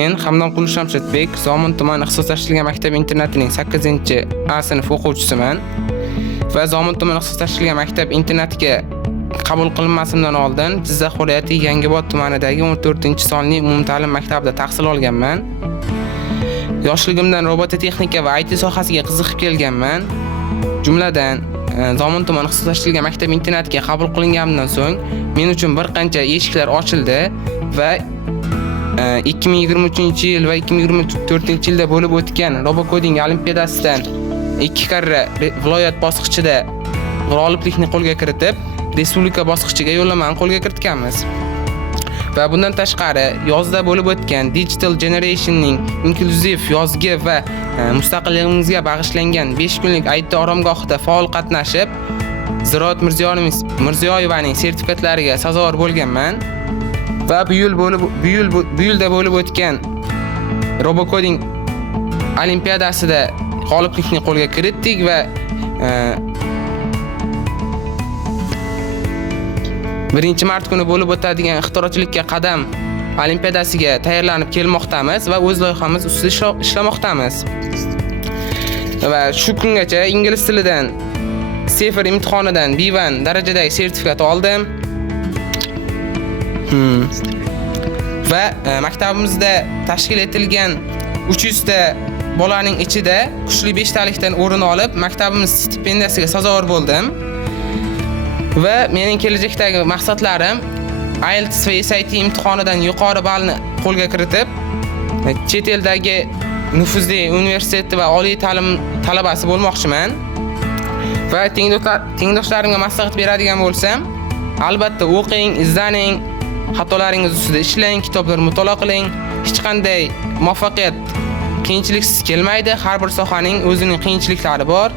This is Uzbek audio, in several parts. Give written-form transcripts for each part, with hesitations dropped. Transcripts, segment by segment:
Men Hamdonquli Shamshidbek, Zomin tumani ixtisoslashtirilgan maktab internatining 8-A sinf o'quvchisiman va Zomin tumani ixtisoslashtirilgan maktab internatiga qabul qilinmasimdan oldin Jizzax viloyati Yangibod tumanidagi 14-sonli umumta'lim maktabida tahsil olganman. Yoshligimdan robototexnika va IT sohasiga qiziqib kelganman. Jumladan, Zomin tumani ixtisoslashtirilgan maktab internatiga qabul qilinganimdan so'ng men uchun bir qancha eshiklar ochildi va 2023-yil va 2024-yilda bo'lib o'tgan Robokoding olimpiadasidan 2 karra viloyat bosqichida g'oliblikni qo'lga kiritib, respublika bosqichiga yo'llanmani qo'lga kiritganmiz. Va bundan tashqari, yozda bo'lib o'tgan Digital Generation'ning inklyuziv yozgi va mustaqilligimizga bag'ishlangan 5 kunlik IT oromgohida faol qatnashib, Ziroat Mirziyoyevaning sertifikatlariga sazovor bo'lganman. Va bu yilda bo'lib o'tgan Robokoding olimpiadasida g'oliblikni qo'lga kiritdik va 1-mart kuni bo'lib o'tadigan ixtirochilikka qadam olimpiadasiga tayyorlanib kelmoqdamiz va o'z loyihamiz ustida ishlamoqdamiz. Va shu kungacha ingliz tilidan C1 imtihonidan B1 darajadagi sertifikat oldim. Va maktabimizda tashkil etilgan 300 ta bolaning ichida kuchli 5 talikdan o'rin olib, maktabimiz stipendiyasiga sazovor bo'ldim. Va mening kelajakdagi maqsadlarim IELTS va SAT imtihonidan yuqori ballni qo'lga kiritib, chet eldagi nufuzli universitet va oliy ta'lim talabasi bo'lmoqchiman. Va tengdoshlarimga maslahat beradigan bo'lsam, albatta o'qing, izlaning, xatolaringiz ustida ishlang, kitoblar mutolaa qiling. Hech qanday muvaffaqiyat qiyinchiliksiz kelmaydi. Har bir sohaning o'zining qiyinchiliklari bor.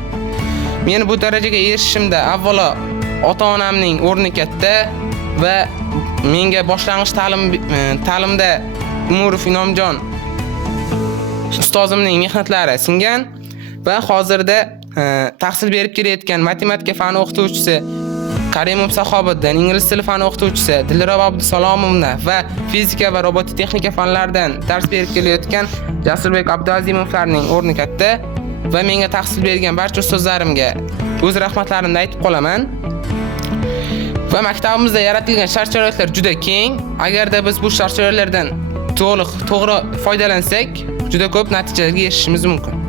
Men bu darajaga erishishimda avvalo ota-onamning o'rni katta va menga boshlang'ich ta'limda Umurov Inomjon ustozimning mehnatlari singan va hozirda tahsil berib kelayotgan matematika fani o'qituvchisi Karimov Saxobiddin, ingliz tili fani o'qituvchisi Dilrabo Abdusalomovna va fizika va robototexnika fanlaridan dars berib kelayotgan Jasurbek Abduazimovlarning o'rni katta va menga tahsil bergan barcha ustozlarimga o'z rahmatlarimni aytib qolaman. Va maktabimizda yaratilgan shart-sharoitlar juda keng. Agarda biz bu shart-sharoitlardan to'g'ri foydalansak, juda ko'p natijalarga erishishimiz mumkin.